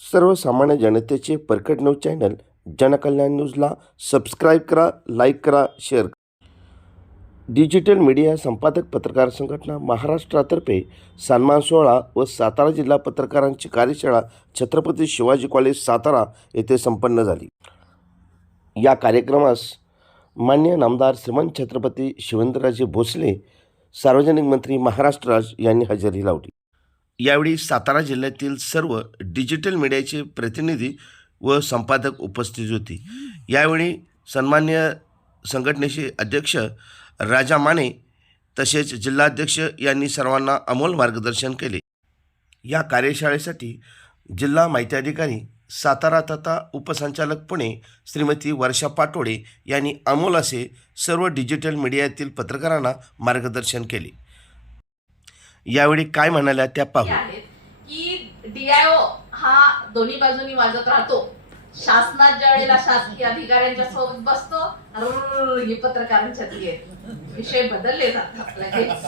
सर्वसामान्य जनतेचे परकट न्यूज चॅनल जनकल्याण न्यूजला सबस्क्राईब करा लाईक करा शेअर करा. डिजिटल मीडिया संपादक पत्रकार संघटना महाराष्ट्रातर्फे सन्मान सोहळा व सातारा जिल्हा पत्रकारांची कार्यशाळा छत्रपती शिवाजी कॉलेज सातारा येथे संपन्न झाली. या कार्यक्रमास मान्य नामदार श्रीमंत छत्रपती शिवेंद्रराजे भोसले सार्वजनिक मंत्री महाराष्ट्र राज यांनी हजेरी लावली. यावेळी सातारा जिल्ह्यातील सर्व डिजिटल मीडियाचे प्रतिनिधी व संपादक उपस्थित होते. यावेळी सन्मान्य संघटनेचे अध्यक्ष राजा माने तसेच जिल्हाध्यक्ष यांनी सर्वांना अमोल मार्गदर्शन केले. या कार्यशाळेसाठी जिल्हा माहिती अधिकारी सातारा तथा उपसंचालक पुणे श्रीमती वर्षा पाटोडे यांनी अमोल असे सर्व डिजिटल मीडियातील पत्रकारांना मार्गदर्शन केले. यावेळी काय म्हणाल्या त्या पाहू. की डीआयओ हा दोन्ही बाजूनी वाजत राहतो. शासनात ज्या वेळेला शासकीय अधिकाऱ्यांच्या सोबत बसतो ही पत्रकारांच्यातली आहे विषय बदलले जातात लगेच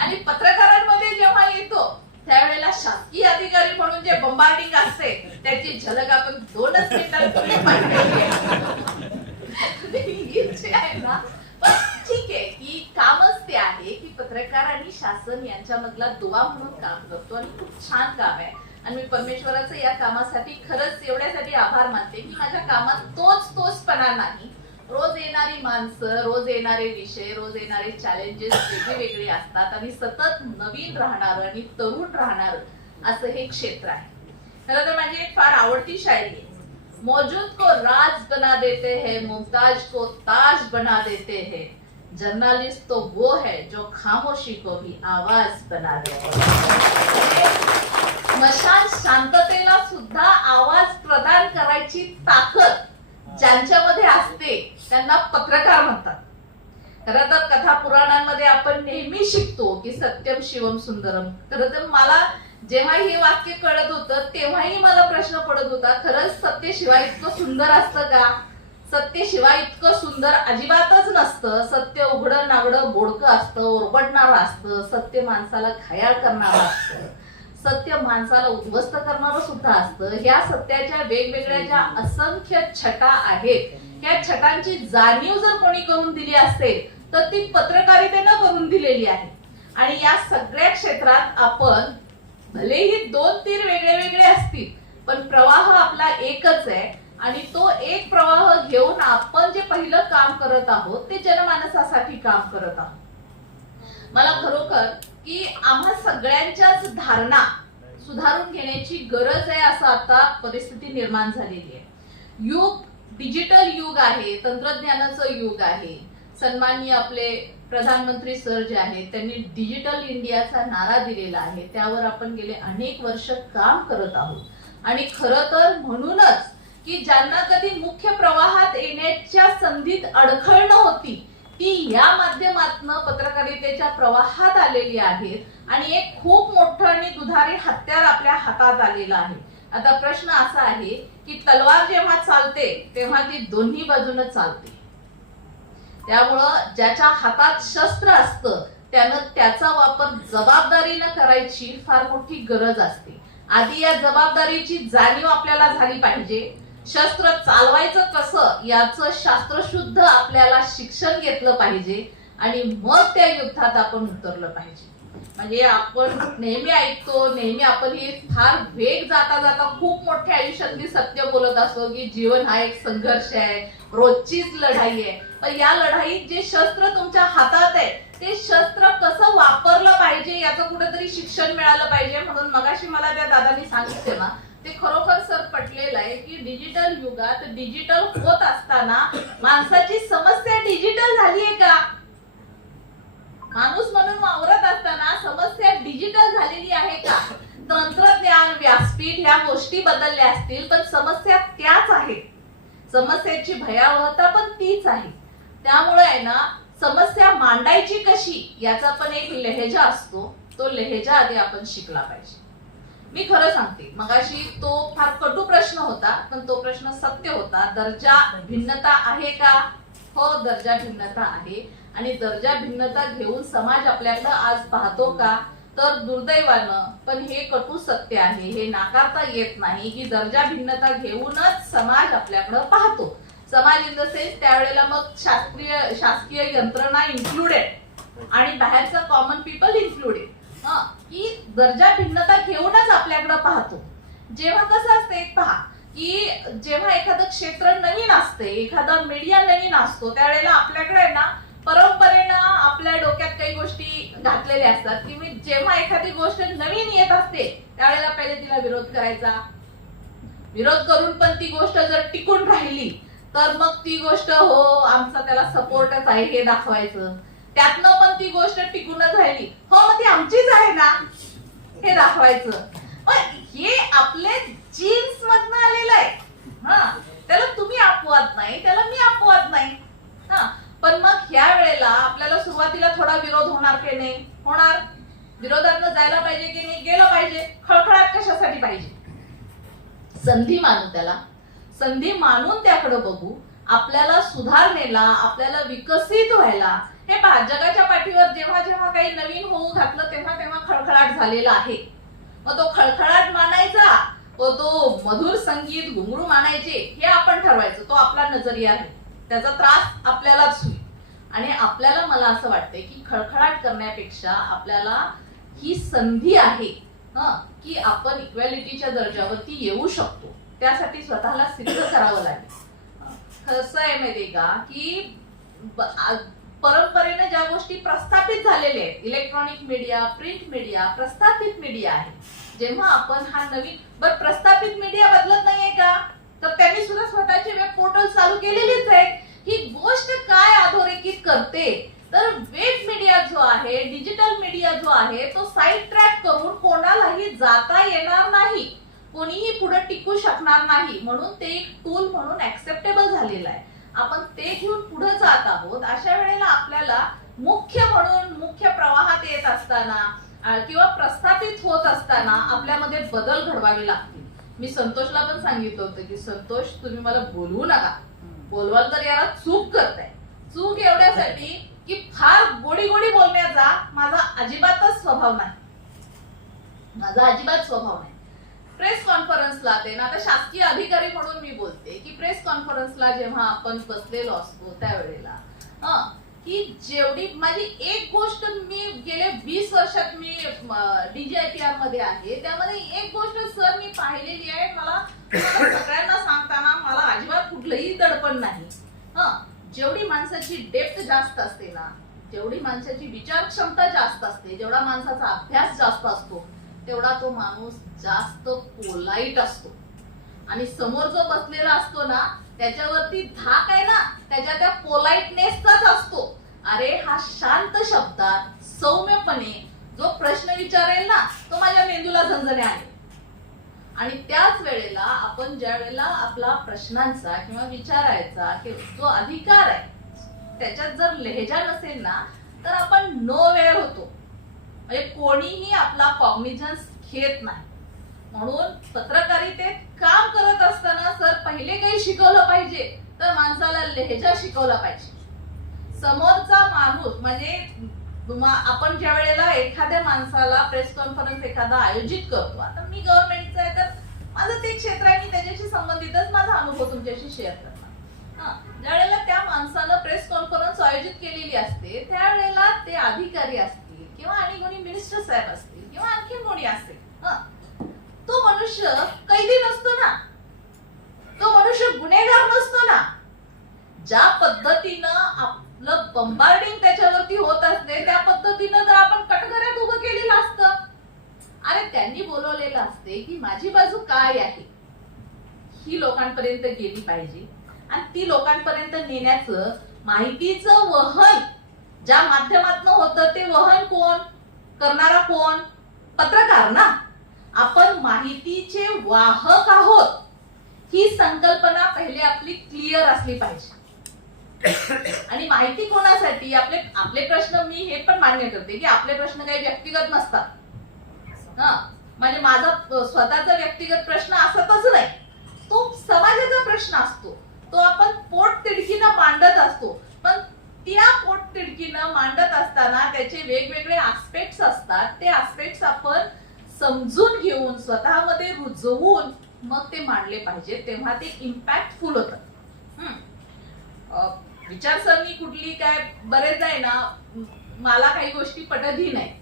आणि पत्रकारांमध्ये जेव्हा येतो त्यावेळेला शासकीय अधिकारी म्हणून जे बंबार्डिंग असते त्याची झलक आपण दोनच मिनिटांपूर्वी जी आहे ना पण ठीक आहे की कामच ते आहे की पत्रकार आणि शासन यांच्यामधला दुवा म्हणून काम करतो आणि खूप छान काम आहे. आणि मी परमेश्वराचं या कामासाठी खरंच एवढ्यासाठी आभार मानते की माझ्या कामात तोच तोचपणा नाही. रोज येणारी माणसं रोज येणारे विषय रोज येणारे चॅलेंजेस वेगळे वेगळे असतात आणि सतत नवीन राहणार आणि तरुण राहणार असं हे क्षेत्र आहे. खरं तर माझी एक फार आवडती शायरी आहे. मौजूद को राज बना देते हैं मुमताज को ताज बना देते हैं। जर्नलिस्ट तो वो है जो खामोशी को भी आवाज बना देते हैं। मशान शांततेला सुद्धा आवाज प्रदान करायची ताकद ज्यांच्यामध्ये असते त्यांना पत्रकार म्हणतात. खरं तर कथा पुराणांमध्ये आपण नेहमी शिकतो की सत्यम शिवम सुंदरम. खर तर मला जेव्हा हे वाक्य कळत होतं तेव्हाही मला प्रश्न पडत होता खरंच सत्य शिवाय इतकं सुंदर असतं का? सत्य शिवाय इतकं सुंदर अजिबातच नसतं. सत्य उघडं नागडं बोडकं असतं ओरबडणारं असतं. सत्य माणसाला घायाळ करणारं असतं. सत्य माणसाला उद्ध्वस्त करणारं सुद्धा असतं. ह्या सत्याच्या वेगवेगळ्या ज्या असंख्य छटा आहेत त्या छटांची जाणीव जर कोणी करून दिली असेल तर ती पत्रकारितेनं करून दिलेली आहे. आणि या सगळ्या क्षेत्रात आपण भलेही दोन तीन वेगळे वेगळे असतील पण प्रवाह आपला एकच आहे आणि तो एक प्रवाह घेऊन आपण जे पहिलं काम करत आहोत ते जनमानसासाठी काम करत आहोत. मला खरोखर की आम्हा सगळ्यांच्याच धारणा सुधारून घेण्याची गरज आहे असं आता परिस्थिती निर्माण झालेली आहे. युग डिजिटल युग आहे तंत्रज्ञानाचं युग आहे. सन्माननीय आपले प्रधानमंत्री सर जे आहेत त्यांनी डिजिटल इंडियाचा नारा दिलेला आहे. त्यावर आपण गेले अनेक वर्ष काम करत आहोत. आणि खर तर म्हणूनच की ज्यांना कधी मुख्य प्रवाहात येण्याच्या संधीत अडखळणं होती ती या माध्यमातन पत्रकारितेच्या प्रवाहात आलेली आहेत. आणि एक खूप मोठं आणि दुधारी हत्यार आपल्या हातात आलेलं आहे. आता प्रश्न असा आहे की तलवार जेव्हा चालते तेव्हा ती दोन्ही बाजूनं चालते. त्यामुळं ज्याच्या हातात शस्त्र असतं त्यानं त्याचा वापर जबाबदारीनं करायची फार मोठी गरज असते. आधी या जबाबदारीची जाणीव आपल्याला झाली पाहिजे. शस्त्र चालवायचं कसं याचं शास्त्रशुद्ध आपल्याला शिक्षण घेतलं पाहिजे आणि मग त्या युद्धात आपण उतरलं पाहिजे. म्हणजे आपण नेहमी ऐकतो नेहमी आपण हे फार वेग जाता जाता खूप मोठ्या आयुष्यातली सत्य बोलत असतो की जीवन हा एक संघर्ष आहे रोजचीच लढाई आहे. या लढाईत जे शस्त्र तुमच्या हातात आहे ते शस्त्र कसं वापरलं पाहिजे याचं कुठेतरी शिक्षण मिळालं पाहिजे म्हणून मगाशी मला त्या दादांनी सांगितले ना ते खरोखर सर पटलेलं आहे की डिजिटल युगात डिजिटल होत असताना माणसाची समस्या डिजिटल झालीये का? माणूस म्हणून वावरत असताना समस्या डिजिटल झालेली आहे का? तंत्रज्ञान व्यासपीठ ह्या गोष्टी बदलल्या असतील पण समस्या त्याच आहेत समस्येची भयावहता पण तीच आहे. त्यामुळे आहे ना समस्या मांडायची कशी याचा पण एक लहेजा असतो. तो लहेजा आधी आपण शिकला पाहिजे. मी खरं सांगते मगाशी तो फार कटू प्रश्न होता पण तो प्रश्न सत्य होता. दर्जा भिन्नता आहे का? हो दर्जा भिन्नता आहे. आणि दर्जा भिन्नता घेऊन समाज आपल्याकडं आज पाहतो का? तर दुर्दैवानं पण हे कटू सत्य आहे. हे नाकारता येत नाही की दर्जा भिन्नता घेऊनच समाज आपल्याकडं पाहतो. समाज इन द सेन्स त्यावेळेला मग शास्त्रीय शासकीय यंत्रणा इन्क्लुडेड आणि बाहेरचं कॉमन पीपल इन्क्लुडेड की दर्जा भिन्नता घेऊनच आपल्याकडे पाहतो. जेव्हा कसं असते एक पहा की जेव्हा एखादं क्षेत्र नवीन असते एखादा मीडिया नवीन असतो त्यावेळेला आपल्याकडे आहे ना परंपरेनं आपल्या डोक्यात काही गोष्टी घातलेल्या असतात. की मी जेव्हा एखादी गोष्ट नवीन येत असते त्यावेळेला पहिले तिला विरोध करायचा. विरोध करून पण ती गोष्ट जर टिकून राहिली तर मग ती गोष्ट हो आमचा त्याला सपोर्टच आहे हे दाखवायचं. त्यातनं पण ती गोष्ट टिकूनच राहिली. हो मग ती आमचीच आहे ना? हे दाखवायचं. पण हे आपले जीन्स मधनं आलेलं आहे. हा त्याला तुम्ही अपवाद नाही त्याला मी अपवाद नाही. हा पण मग ह्या वेळेला आपल्याला सुरुवातीला थोडा विरोध होणार की नाही? होणार. विरोधात जायला पाहिजे की नाही? गेलं पाहिजे. खळखळाट कशासाठी पाहिजे? संधी मानू त्याला. संधी मानून त्याकडे बघू आपल्याला सुधारणेला आपल्याला विकसित व्हायला. हे पहा जगाच्या पाठीवर जेव्हा जेव्हा काही नवीन होऊ घातलं तेव्हा तेव्हा खळखळाट झालेला आहे. मग तो खळखळाट मानायचा व तो मधुर संगीत घुंगरू मानायचे हे आपण ठरवायचं. तो आपला नजरिया आहे. त्याचा त्रास आपल्यालाच होईल. आणि आपल्याला मला असं वाटतंय की खळखळाट करण्यापेक्षा आपल्याला ही संधी आहे हं, की आपण इक्वॅलिटीच्या दर्जावरती येऊ शकतो. त्यासाठी स्वतःला सिद्ध करावं लागेल. कसं आहे माहितीये का? की परंपरेने ज्या गोष्टी प्रस्थापित झालेल्या आहेत इलेक्ट्रॉनिक मीडिया प्रिंट मीडिया प्रस्थापित मीडिया आहे. जेव्हा आपण हा नवीन बर प्रस्थापित मीडिया बदलत नाहीये का? तर त्यांनी सुद्धा स्वतःचे वेब पोर्टल चालू केलेलीच आहे. ही गोष्ट काय अधोरेखित करते? तर वेब मीडिया जो आहे डिजिटल मीडिया जो आहे तो साईड ट्रॅक करून कोणालाही जाता येणार नाही. कोणीही पुढे टिकू शकणार नाही म्हणून ते एक टूल म्हणून ऍक्सेप्टेबल झालेलं आहे. आपण ते घेऊन पुढे जात आहोत. अशा वेळेला आपल्याला मुख्य म्हणून मुख्य प्रवाहात येत असताना किंवा प्रस्थापित होत असताना आपल्यामध्ये बदल घडवावे लागतील. मी संतोषला पण सांगितलं होतं की संतोष तुम्ही मला बोलवू नका. बोलवाल तर याला चूक करताय. चूक एवढ्यासाठी की फार गोडी गोडी बोलण्याचा माझा अजिबातच स्वभाव नाही. माझा अजिबात स्वभाव नाही. प्रेस कॉन्फरन्सला ते. ना आता शासकीय अधिकारी म्हणून मी बोलते की प्रेस कॉन्फरन्सला जेव्हा आपण बसलेलो असतो त्यावेळेला हा की जेवढी माझी एक गोष्ट मी गेले वीस वर्षात मी डीजीआयटीआरमध्ये आहे. त्यामध्ये एक गोष्ट सर मी पाहिलेली आहे मला सगळ्यांना सांगताना मला अजिबात कुठलंही दडपण नाही. हा जेवढी माणसाची डेप्थ जास्त असते ना जेवढी माणसाची विचार क्षमता जास्त असते जेवढा माणसाचा अभ्यास जास्त असतो तेवढा तो माणूस जास्त पोलाईट असतो. आणि समोर जो बसलेला असतो ना त्याच्यावरती धाक आहे ना त्याच्या त्या पोलाइटनेसचाच असतो. अरे हा शांत शब्दात सौम्यपणे जो प्रश्न विचारेल ना तो माझ्या मेंदूला झंझणे आहे. आणि त्याच वेळेला आपण ज्या वेळेला आपला प्रश्नांचा किंवा विचारायचा किंवा जो अधिकार आहे त्याच्यात जर लेहजा नसेल ना तर आपण नो वेअर होतो. म्हणजे कोणीही आपला कॉग्निझन्स घेत नाही. म्हणून पत्रकारितेत काम करत असताना सर पहिले काही शिकवलं पाहिजे तर माणसाला लेहजा शिकवला पाहिजे. समोरचा माणूस म्हणजे आपण ज्या वेळेला एखाद्या माणसाला प्रेस कॉन्फरन्स एखादा आयोजित करतो आता मी गव्हर्नमेंटचं आहे तर माझं ते क्षेत्र आहे मी त्याच्याशी संबंधितच माझा अनुभव तुमच्याशी शेअर करणार. हा, ज्या वेळेला त्या माणसानं प्रेस कॉन्फरन्स आयोजित केलेली असते त्यावेळेला ते अधिकारी असते किंवा आणि कोणी मिनिस्टर साहेब असतील किंवा आणखी कोणी असतील हा, तो मनुष्य कैदी नसतो ना. तो मनुष्य गुन्हेगार नसतो ना. ज्या पद्धतीनं आपलं बंबार्डिंग त्याच्यावरती होत असते त्या पद्धतीनं जर आपण कटघऱ्यात उभं केलेलं असतं. अरे त्यांनी बोलवलेलं असते की माझी बाजू काय आहे? ही लोकांपर्यंत गेली पाहिजे. आणि ती लोकांपर्यंत नेण्याचं माहितीचं वहन ज्या माध्यमातून होतं ते वहन कोण? करणारा कोण? पत्रकार ना? आपण माहितीचे वाहक आहोत. ही संकल्पना पहिले आपली क्लिअर असली पाहिजे. आणि माहिती कोणासाठी? आपले आपले प्रश्न मी हे पण मान्य करते की आपले प्रश्न काही व्यक्तिगत नसतात. हा. म्हणजे माझा स्वतःचा व्यक्तिगत प्रश्न असतच नाही. तो समाजाचा प्रश्न असतो. तो आपण पोट तिडकीनं मांडत असतो पण त्या पोट तिडकी पद्धतीनं करताना त्याचे वेगवेगळे आस्पेक्ट्स असतात. ते आस्पेक्ट्स आपण समजून घेऊन स्वतःमध्ये रुजवून मग ते मांडले पाहिजे तेव्हा ते इम्पॅक्टफुल होतं. विचारसरणी कुठली काय बरेच आहे ना मला काही गोष्टी पटतही नाही.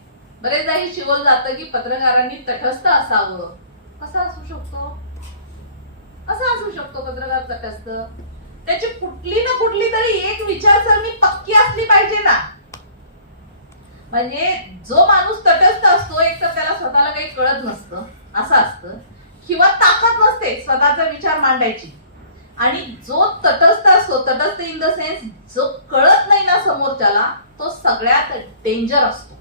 बरेचदा हे शिकवलं जातं की पत्रकारांनी तटस्थ असावं. कसं असू शकतो. असं असू शकतो पत्रकार तटस्थ. त्याची कुठली ना कुठली तरी एक विचारसरणी पक्की असली पाहिजे ना. म्हणजे जो माणूस तटस्थ असतो एक तर त्याला स्वतःला काही कळत नसतं. असं असतं. किंवा ताकद नसते स्वतःचा विचार मांडायची. आणि जो तटस्थ असतो तटस्थ इन द सेन्स जो कळत नाही ना समोरच्याला तो सगळ्यात डेंजर असतो.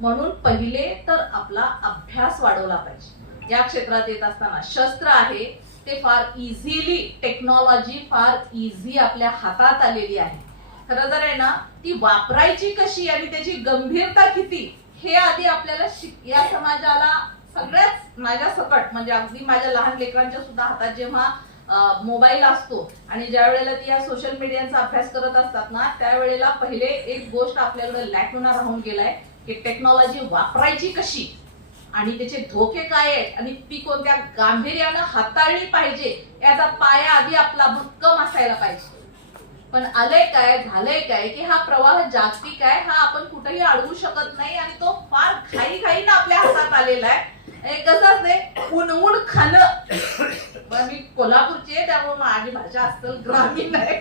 म्हणून पहिले तर आपला अभ्यास वाढवला पाहिजे. या क्षेत्रात येत असताना शस्त्र आहे ते फार इझिली टेक्नॉलॉजी फार इझी आपल्या हातात आलेली आहे. खरं तर आहे ना ती वापरायची कशी आणि त्याची गंभीरता किती हे आधी आपल्याला शिक- या समाजाला सगळ्याच माझ्या सकट म्हणजे अगदी माझ्या लहान लेकरांच्या सुद्धा हातात जेव्हा मोबाईल असतो आणि ज्या वेळेला ती या सोशल मीडियाचा अभ्यास करत असतात ना त्यावेळेला पहिले एक गोष्ट आपल्याकडे लॅकूना राहून गेलाय की टेक्नॉलॉजी वापरायची कशी आणि त्याचे धोके काय आहेत आणि ती कोणत्या गांभीर्यानं हाताळली पाहिजे याचा पाया आधी आपला भक्कम असायला पाहिजे. पण आलंय काय झालंय काय की हा प्रवाह जागतिक आहे हा आपण कुठेही अडवू शकत नाही आणि तो फार घाई घाईनं आपल्या हातात आलेला आहे. कसंच नाही उनवून खाणं. पण मी कोल्हापूरची आहे त्यामुळे माझी भाषा असतं ग्रामीण आहे.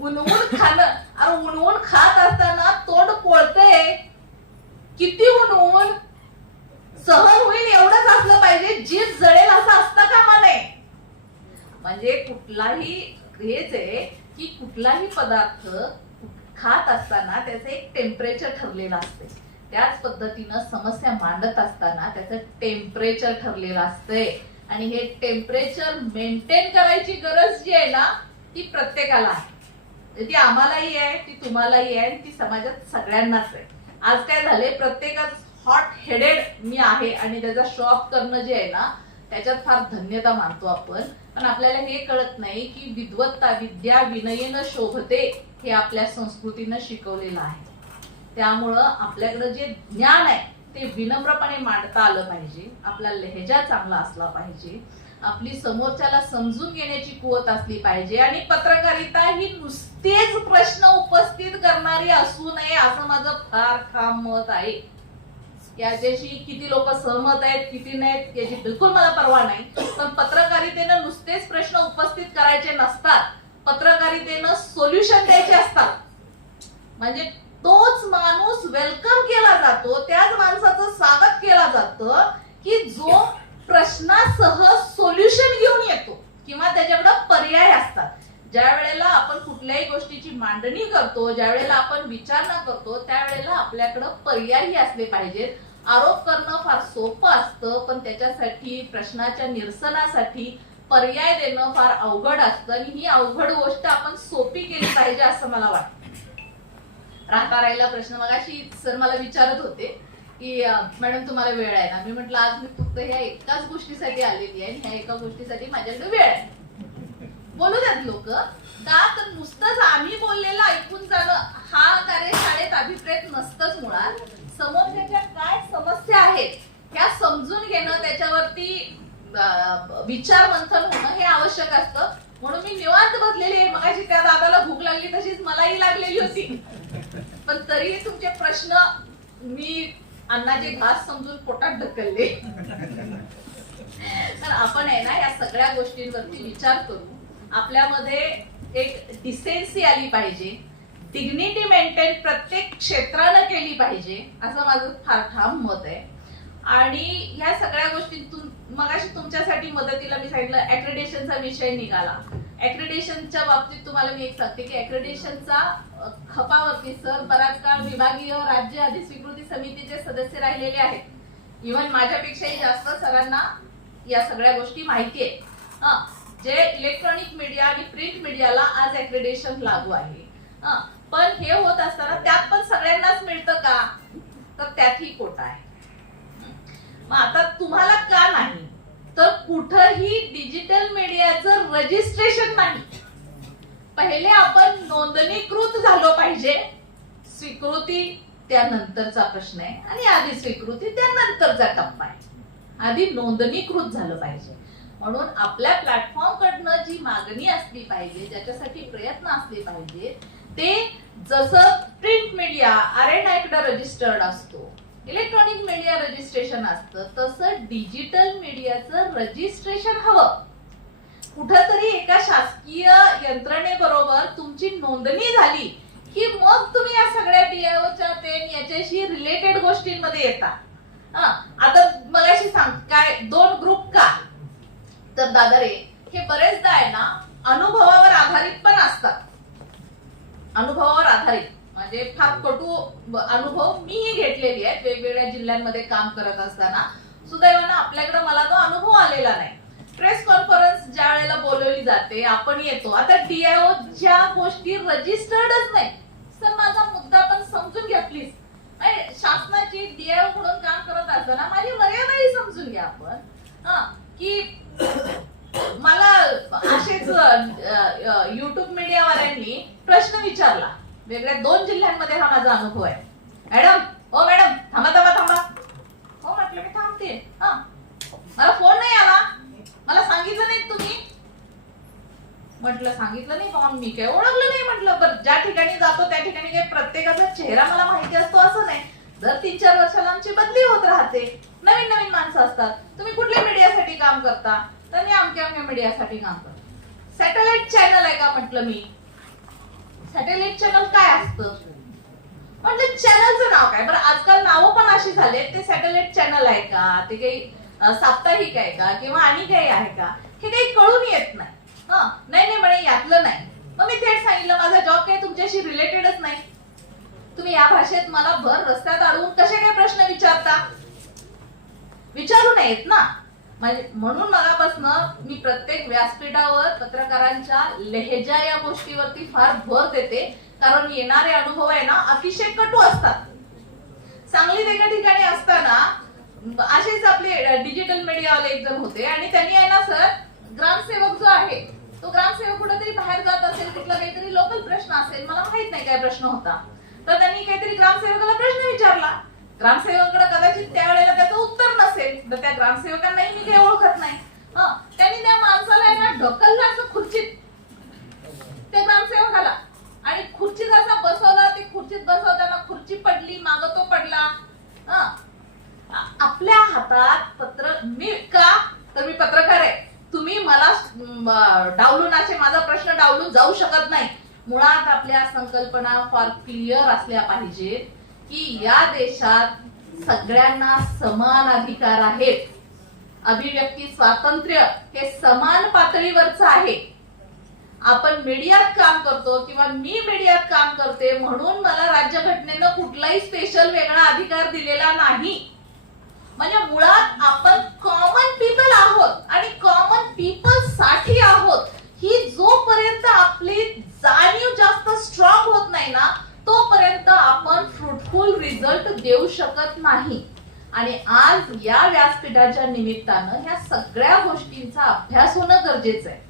उनवून खाणं. अरे उनवून खात असताना तोंड पोळतय किती उनवून सहन होईल एवढंच असलं पाहिजे जीभ जळेल असं असतं कामा नये म्हणजे कुठलाही हेच आहे की कुठलाही पदार्थ खात असताना त्याचं एक टेम्परेचर ठरलेलं असते. त्याच पद्धतीनं समस्या मांडत असताना त्याचं टेम्परेचर ठरलेलं असतंय आणि हे टेम्परेचर मेंटेन करायची गरज जी आहे ना ती प्रत्येकाला आहे. म्हणजे ती आम्हालाही आहे ती तुम्हालाही आहे ती समाजात सगळ्यांनाच आहे. आज काय झाले प्रत्येकाच हॉट हेडेड मी आहे आणि त्याचा शॉप करणं जे आहे ना त्याच्यात फार धन्यता मानतो आपण. पण आपल्याला हे कळत नाही की विद्वत्ता विद्या विनयेनं शोभते हे आपल्या संस्कृतीनं शिकवलेलं आहे. त्यामुळं आपल्याकडे जे ज्ञान आहे ते विनम्रपणे मांडता आलं पाहिजे. आपला लहेजा चांगला असला पाहिजे. आपली समोरच्याला समजून घेण्याची कुवत असली पाहिजे. आणि पत्रकारिता ही नुसतेच प्रश्न उपस्थित करणारी असू नये असं माझं फार ठाम मत आहे. याच्याशी किती लोक सहमत आहेत किती नाहीत याची बिलकुल मला पर्वा नाही. पण पत्रकारितेनं नुसतेच प्रश्न उपस्थित करायचे नसतात. पत्रकारितेनं सोल्युशन द्यायचे असतात. म्हणजे तोच माणूस वेलकम केला जातो त्याच माणसाचं स्वागत केला जातं की जो प्रश्नासह सोल्युशन घेऊन येतो किंवा त्याच्याकडं पर्याय असतात. ज्या वेळेला आपण कुठल्याही गोष्टीची मांडणी करतो ज्या वेळेला आपण विचारणा करतो त्यावेळेला आपल्याकडं पर्यायही असले पाहिजेत. आरोप करणं फार सोपं असतं पण त्याच्यासाठी प्रश्नाच्या निरसनासाठी पर्याय देणं फार अवघड असतं. आणि ही अवघड गोष्ट आपण सोपी केली पाहिजे असं मला वाटतं. राहता राहिला प्रश्न मगाशी सर मला विचारत होते की मॅडम तुम्हाला वेळ आहे ना? मी म्हटलं आज मी फक्त ह्या एकाच गोष्टीसाठी आलेली आहे ह्या एका गोष्टीसाठी माझ्याकडे वेळ आहे. बोलू द्यात लोक. का तर नुसतंच आम्ही बोललेलं ऐकून जाणं हा कार्यशाळेत अभिप्रेत नसतंच मुळात. समोरच्याच्या काय समस्या आहेत ह्या समजून घेणं त्याच्यावरती विचार मंथन होणं हे आवश्यक असतं. म्हणून मी निवांत बसलेली आहे. मगाशी त्या दादाला भूक लागली तशीच मलाही लागलेली होती. पण तरीही तुमचे प्रश्न मी अन्नाचे घास समजून पोटात ढकलले. तर आपण आहे ना या सगळ्या गोष्टींवरती विचार करू. आपल्यामध्ये एक डिसेन्सी आली पाहिजे. डिग्निटी मेंटेन प्रत्येक क्षेत्रानं केली पाहिजे असं माझं फार ठाम मत आहे. आणि ह्या सगळ्या गोष्टींतून मगाशी तुमच्यासाठी मदतीला मी सांगितलं ऍक्रेडिशनचा विषय निघाला. ऍक्रेडिशनच्या बाबतीत तुम्हाला मी एक सांगते की ऍक्रेडिशनचा खपावरती सर बराच काळ विभागीय राज्य अधिस्वीकृती समितीचे सदस्य राहिलेले आहेत. इव्हन माझ्यापेक्षाही जास्त सरांना या सगळ्या गोष्टी माहिती आहेत. हं, जे इलेक्ट्रॉनिक मीडिया आणि प्रिंट मीडियाला आज ऍक्रेडिशन लागू आहे. हं, पण हे होत असताना त्यात पण सगळ्यांनाच मिळतं का? तर त्यातही कोटा आहे. मग आता तुम्हाला का नाही? तर कुठंही डिजिटल मीडियाचं रजिस्ट्रेशन नाही. पहिले आपण नोंदणीकृत झालो पाहिजे. स्वीकृती त्यानंतरचा प्रश्न आहे आणि आधी स्वीकृती त्यानंतरचा टप्पा आहे. आधी नोंदणीकृत झालं पाहिजे. म्हणून आपल्या प्लॅटफॉर्म कडनं जी मागणी असली पाहिजे ज्याच्यासाठी प्रयत्न असले पाहिजे ते जसं प्रिंट मीडिया आर एन आयकडे रजिस्टर्ड असतो इलेक्ट्रॉनिक मीडिया रजिस्ट्रेशन असतं तसं डिजिटल मीडियाचं रजिस्ट्रेशन हवं. कुठंतरी एका शासकीय यंत्रणेबरोबर तुमची नोंदणी झाली की मग तुम्ही या सगळ्या डीआयओच्या ते याच्याशी रिलेटेड गोष्टींमध्ये येता. हा, आता मगाशी सांग काय दोन ग्रुप का? तर दादरे हे बरेचदा आहे ना अनुभवावर आधारित पण असतात. अनुभवावर आधारित. म्हणजे फार कटू अनुभव मीही घेतलेली आहेत. वेगवेगळ्या जिल्ह्यांमध्ये काम करत असताना. सुदैवानं आपल्याकडे मला तो अनुभव आलेला नाही. प्रेस कॉन्फरन्स ज्या वेळेला बोलवली जाते आपण येतो. आता डीआयओ ज्या गोष्टी रजिस्टर्डच नाही. सर माझा मुद्दा पण समजून घ्या प्लीज म्हणजे शासनाची डीआयओ म्हणून काम करत असताना माझी मर्यादाही समजून घ्या आपण. हा की मला असेच युट्यूब मीडियावाल्यांनी प्रश्न विचारला. वेगळ्या दोन जिल्ह्यांमध्ये हा माझा अनुभव आहे. मॅडम हो मॅडम थांबा थांबा थांबा. हो म्हटलं मी थांबते. हा. मला फोन नाही आला. मला सांगितलं नाही तुम्ही. म्हटलं सांगितलं नाही पाहून मी. काय ओळखलं नाही म्हटलं. बरं ज्या ठिकाणी जातो त्या ठिकाणी काही प्रत्येकाचा चेहरा मला माहिती असतो असं नाही. दर तीन चार वर्षाला आमची बदली होत राहते नवीन नवीन माणसं असतात तुम्ही कुठल्या मीडियासाठी काम करता? तर मी अमक्या अमक्या मीडियासाठी काम करतो. सॅटेलाइट चॅनल आहे का म्हटलं मी? सॅटेलाइट चॅनल काय असतं? म्हणजे चॅनलचं नाव काय? बरं आजकाल नावं पण अशी झाले ते सॅटेलाइट चॅनल आहे का? ते काही साप्ताहिक आहे का? किंवा आणि काही आहे का? हे काही कळून येत नाही. हा नाही नाही म्हणे यातलं नाही. मग मी थेट सांगितलं माझा जॉब काही तुमच्याशी रिलेटेडच नाही. तुम्ही या भाषेत मला भर रस्त्यात अडवून कसे काय प्रश्न विचारता? विचारू नयेत ना. म्हणजे म्हणून मगापासनं मी प्रत्येक व्यासपीठावर पत्रकारांच्या लेहजा या गोष्टीवरती फार भर देते. कारण येणारे अनुभव आहे ना अतिशय कटू असतात. सांगलीत एका ठिकाणी असताना असेच आपले डिजिटल मीडियावाले एक जण होते आणि त्यांनी आहे ना सर ग्रामसेवक जो आहे तो ग्रामसेवक कुठेतरी बाहेर जात असेल तिथला काहीतरी लोकल प्रश्न असेल मला माहीत नाही काय प्रश्न होता. तर त्यांनी काहीतरी ग्रामसेवकाला प्रश्न विचारला. ग्रामसेवकाकडे कदाचित त्यावेळेला त्याचं उत्तर नसेल तर त्या ग्रामसेवकांनाही मी काही ओळखत नाही. त्यांनी त्या माणसाला आहे ना ढकललं असं खुर्चीत. त्या ग्रामसेवकाला. आणि खुर्चीत असा बसवला ते खुर्चीत बसवताना खुर्ची पडली माग तो पडला. आपल्या हातात पत्र मी का? तर मी पत्रकार आहे. तुम्ही मला डावलून असे माझा प्रश्न डावलून जाऊ शकत नाही. मुळात आपल्या संकल्पना फार क्लिअर असल्या पाहिजेत की या देशात सगळ्यांना समान अधिकार आहेत. अभिव्यक्ती स्वातंत्र्य हे समान पातळीवरचं आहे. आपण मीडियात काम करतो किंवा मी मीडियात काम करते म्हणून मला राज्यघटनेनं कुठलाही स्पेशल वेगळा अधिकार दिलेला नाही. म्हणजे मुळात आपण कॉमन पीपल आहोत आणि कॉमन पीपलसाठी आहोत. ही जोपर्यंत आपली जाणीव जास्त स्ट्रॉंग होत नाही ना तोपर्यंत आपण फ्रुटफुल रिझल्ट देऊ शकत नाही. आणि आज या व्यासपीठाच्या निमित्तानं ह्या सगळ्या गोष्टींचा अभ्यास होणं गरजेचं आहे.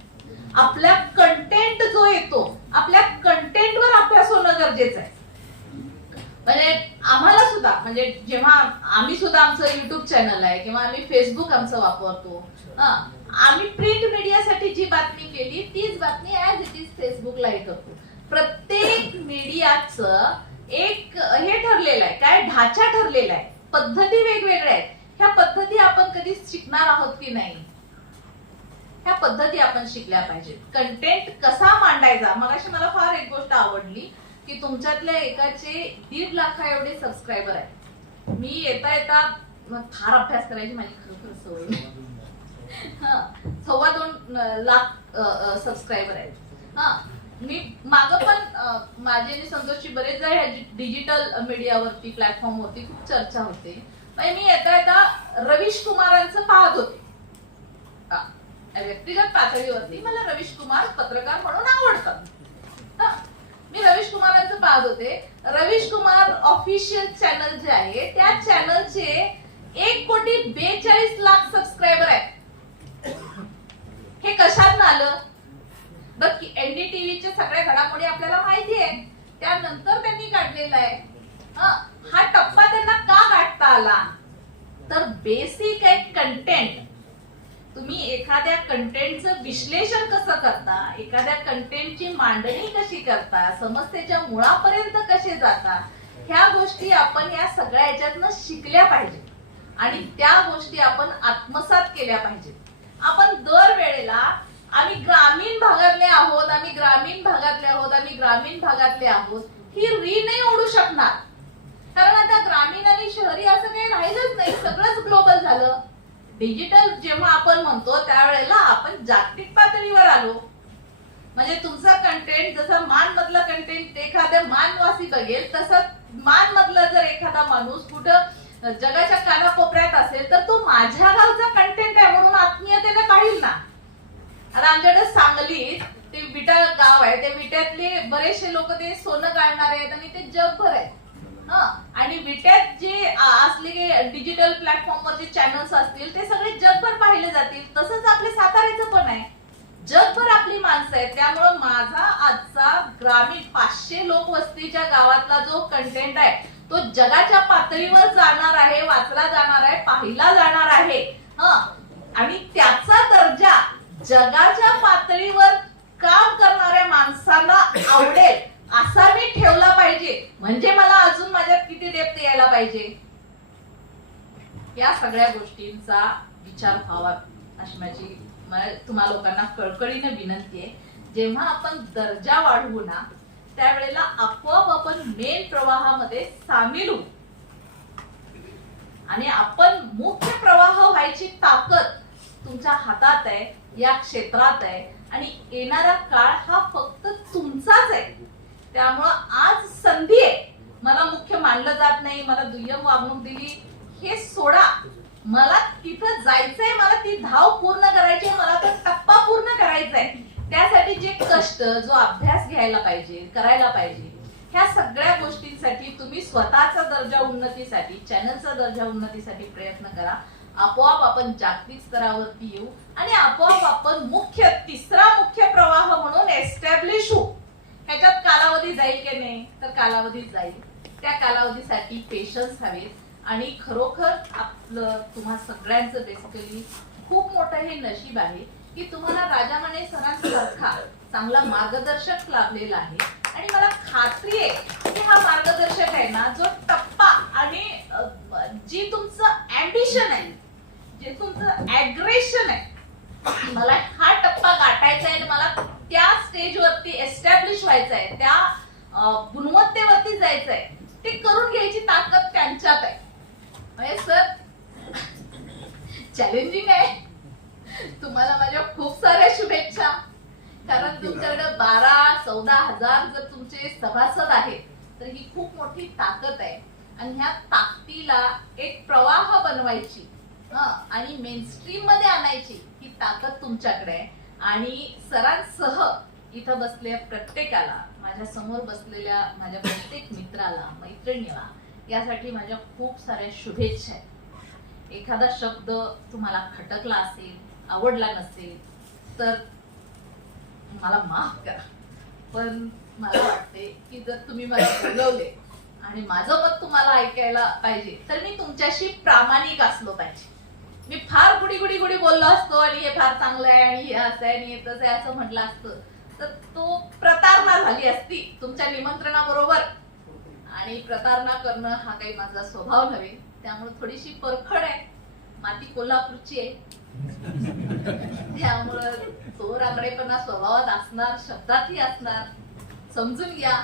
आपल्या कंटेंट जो येतो आपल्या कंटेंटवर अभ्यास होणं गरजेचं आहे. म्हणजे आम्हाला सुद्धा म्हणजे जेव्हा आम्ही सुद्धा आमचं युट्यूब चॅनल आहे किंवा आम्ही फेसबुक आमचं वापरतो हा, आम्ही प्रिंट मीडियासाठी जी बातमी केली तीच बातमी ऍज इट इज फेसबुकला हे करतो प्रत्येक मीडियाचं एक हे ठरलेलं आहे काय ढाचा ठरलेला आहे. पद्धती वेगवेगळ्या आहेत. ह्या पद्धती आपण कधी शिकणार आहोत की नाही? ह्या पद्धती आपण शिकल्या पाहिजेत. कंटेंट कसा मांडायचा? मगाशी मला फार एक गोष्ट आवडली की तुमच्यातल्या एकाचे दीड लाखा एवढे सबस्क्रायबर आहेत. मी येता येता फार अभ्यास करायची माझी खरोखर सवय सव्वा दोन लाख सबस्क्रायबर आहेत. हा मी माग पण माझे आणि संतोषची बरेच डिजिटल मीडियावरती प्लॅटफॉर्म वरती खूप चर्चा होते. म्हणजे मी येता येता रवीश कुमारांचं पाहत होते. हा, व्यक्तिगत पातळीवरती मला रवीश कुमार पत्रकार म्हणून आवडतात. हा, मी रवीश कुमारांचं पाहत होते. रवीश कुमार ऑफिशियल चॅनल जे आहे त्या चॅनलचे एक कोटी बेचाळीस लाख सबस्क्रायबर आहेत. हे कशात आलं? बघ की एनडीटीव्हीच्या सगळ्या घडामोडी आपल्याला माहिती आहे त्यानंतर त्यांनी काढलेला आहे. हा टप्पा त्यांना का गाठता आला? तर बेसिक एक कंटेंट तुम्ही एखाद्या कंटेंटचं विश्लेषण कसं करता? एखाद्या कंटेंटची मांडणी कशी करता? समस्येच्या मुळापर्यंत कसे जाता? ह्या गोष्टी आपण या सगळ्या याच्यातनं शिकल्या पाहिजे आणि त्या गोष्टी आपण आत्मसात केल्या पाहिजेत. आपण दर वेळेला आम्ही ग्रामीण भागातले आहोत आम्ही ग्रामीण भागातले आहोत आम्ही ग्रामीण भागातले आहोत ही री नाही ओढू शकणार. कारण आता ग्रामीण आणि शहरी असं काही राहिलंच नाही सगळंच ग्लोबल झालं. डिजिटल जेव्हा आपण म्हणतो त्यावेळेला आपण जागतिक पातळीवर आलो. म्हणजे तुमचा कंटेंट जसं मान मधलं कंटेंट एखाद्या मानवासी बघेल तसं मान मधलं जर एखादा माणूस कुठं जगाच्या कानाकोपऱ्यात असेल तर तो माझ्या गावचा कंटेंट आहे म्हणून आत्मीयतेने पाहिल ना. आता आमच्याकडे सांगलीत ते विटा गाव आहे त्या विट्यातले बरेचसे लोक ते सोनं गाळणारे आहेत आणि ते जगभर आहेत. आणि विट्यात जे असले डिजिटल प्लॅटफॉर्मवर जे चॅनल्स असतील ते सगळे जगभर पाहिले जातील. तसंच आपले साताऱ्याचं पण आहे. जगभर आपली माणसं आहेत. त्यामुळं माझा आजचा ग्रामीण पाचशे लोकवस्तीच्या गावातला जो कंटेंट आहे तो जगाच्या पातळीवर जाणार आहे वाचला जाणार आहे पाहिला जाणार आहे. आणि त्याचा दर्जा जगाच्या पातळीवर काम करणाऱ्या माणसांना आवडेल असा मी ठेवला पाहिजे. म्हणजे मला अजून माझ्यात किती डेप्थ यायला पाहिजे? या सगळ्या गोष्टींचा विचार व्हावा अशी माझी तुम्हा लोकांना कळकळीने विनंती आहे. जेव्हा आपण दर्जा वाढवू ना त्यावेळेला आपोआप आपण मेन प्रवाहामध्ये सामील होऊ. आणि आपण मुख्य प्रवाह व्हायची ताकद तुमच्या हातात आहे या क्षेत्रात आहे. आणि येणारा काळ हा फक्त तुमचाच आहे. त्यामुळं आज संधी आहे. मला मुख्य मानलं जात नाही मला दुय्यम वागणूक दिली. हे सोडा. मला तिथं जायचंय मला ती धाव पूर्ण करायची आहे, मला तो टप्पा पूर्ण करायचा आहे. त्यासाठी जे कष्ट जो अभ्यास घ्यायला पाहिजे करायला पाहिजे ह्या सगळ्या गोष्टींसाठी तुम्ही स्वतःचा दर्जा उन्नतीसाठी चॅनलचा दर्जा उन्नतीसाठी प्रयत्न करा. आपोआप आपण जागतिक स्तरावरती येऊ आणि आपोआप आपण मुख्य तिसरा मुख्य प्रवाह म्हणून एस्टॅब्लिश होऊ. ह्याच्यात कालावधी जाईल की नाही? तर कालावधी जाईल. त्या कालावधीसाठी पेशन्स हवेत आणि खरोखर आपलं तुम्हा सगळ्यांचं बेसिकली खूप मोठं हे नशीब आहे की तुम्हाला राजामाने सरांसारखा चांगला मार्गदर्शक लाभलेला आहे. आणि मला खात्री आहे की हा मार्गदर्शक आहे ना जो टप्पा आणि जी तुमचं अँबिशन आहे जे तुमचं ऍग्रेशन आहे मला हा टप्पा गाठायचा आहे मला त्या स्टेजवरती एस्टॅब्लिश व्हायचं आहे त्या गुणवत्तेवरती जायचं आहे ते करून घ्यायची ताकद त्यांच्यात आहे. म्हणजे सर चॅलेंजिंग आहे. तुम्हाला माझ्या खूप साऱ्या शुभेच्छा. कारण तुमच्याकडे बारा चौदा हजार जर तुमचे सभासद आहेत तर ही खूप मोठी ताकद आहे. आणि ह्या ताकदीला एक प्रवाह बनवायची आणि आणि मेनस्ट्रीममध्ये आणायची ही ताकद तुमच्याकडे आहे. आणि सरांसह इथं बसलेल्या प्रत्येकाला माझ्यासमोर बसलेल्या माझ्या प्रत्येक मित्राला मैत्रिणीला यासाठी माझ्या खूप साऱ्या शुभेच्छा आहेत. एखादा शब्द तुम्हाला खटकला असेल आवडला नसेल तर मला माफ करा. पण मला वाटते की जर तुम्ही मला बोलवले आणि माझं मत तुम्हाला ऐकायला पाहिजे तर मी तुमच्याशी प्रामाणिक असलो पाहिजे. मी फार गुडी गुडी गुडी बोललो असतो आणि हे फार चांगलं आहे आणि हे असं आहे आणि हे तसं आहे असं म्हटलं असतं. तर तो प्रतारणा झाली असती तुमच्या निमंत्रणाबरोबर. आणि प्रतारणा करणं हा काही माझा स्वभाव नव्हे त्यामुळे थोडीशी परखड आहे. माती कोल्हापूरची आहे. त्यामुळं चोर आकडेपणा स्वभावात असणार शब्दातही असणार. समजून घ्या.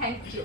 थँक्यू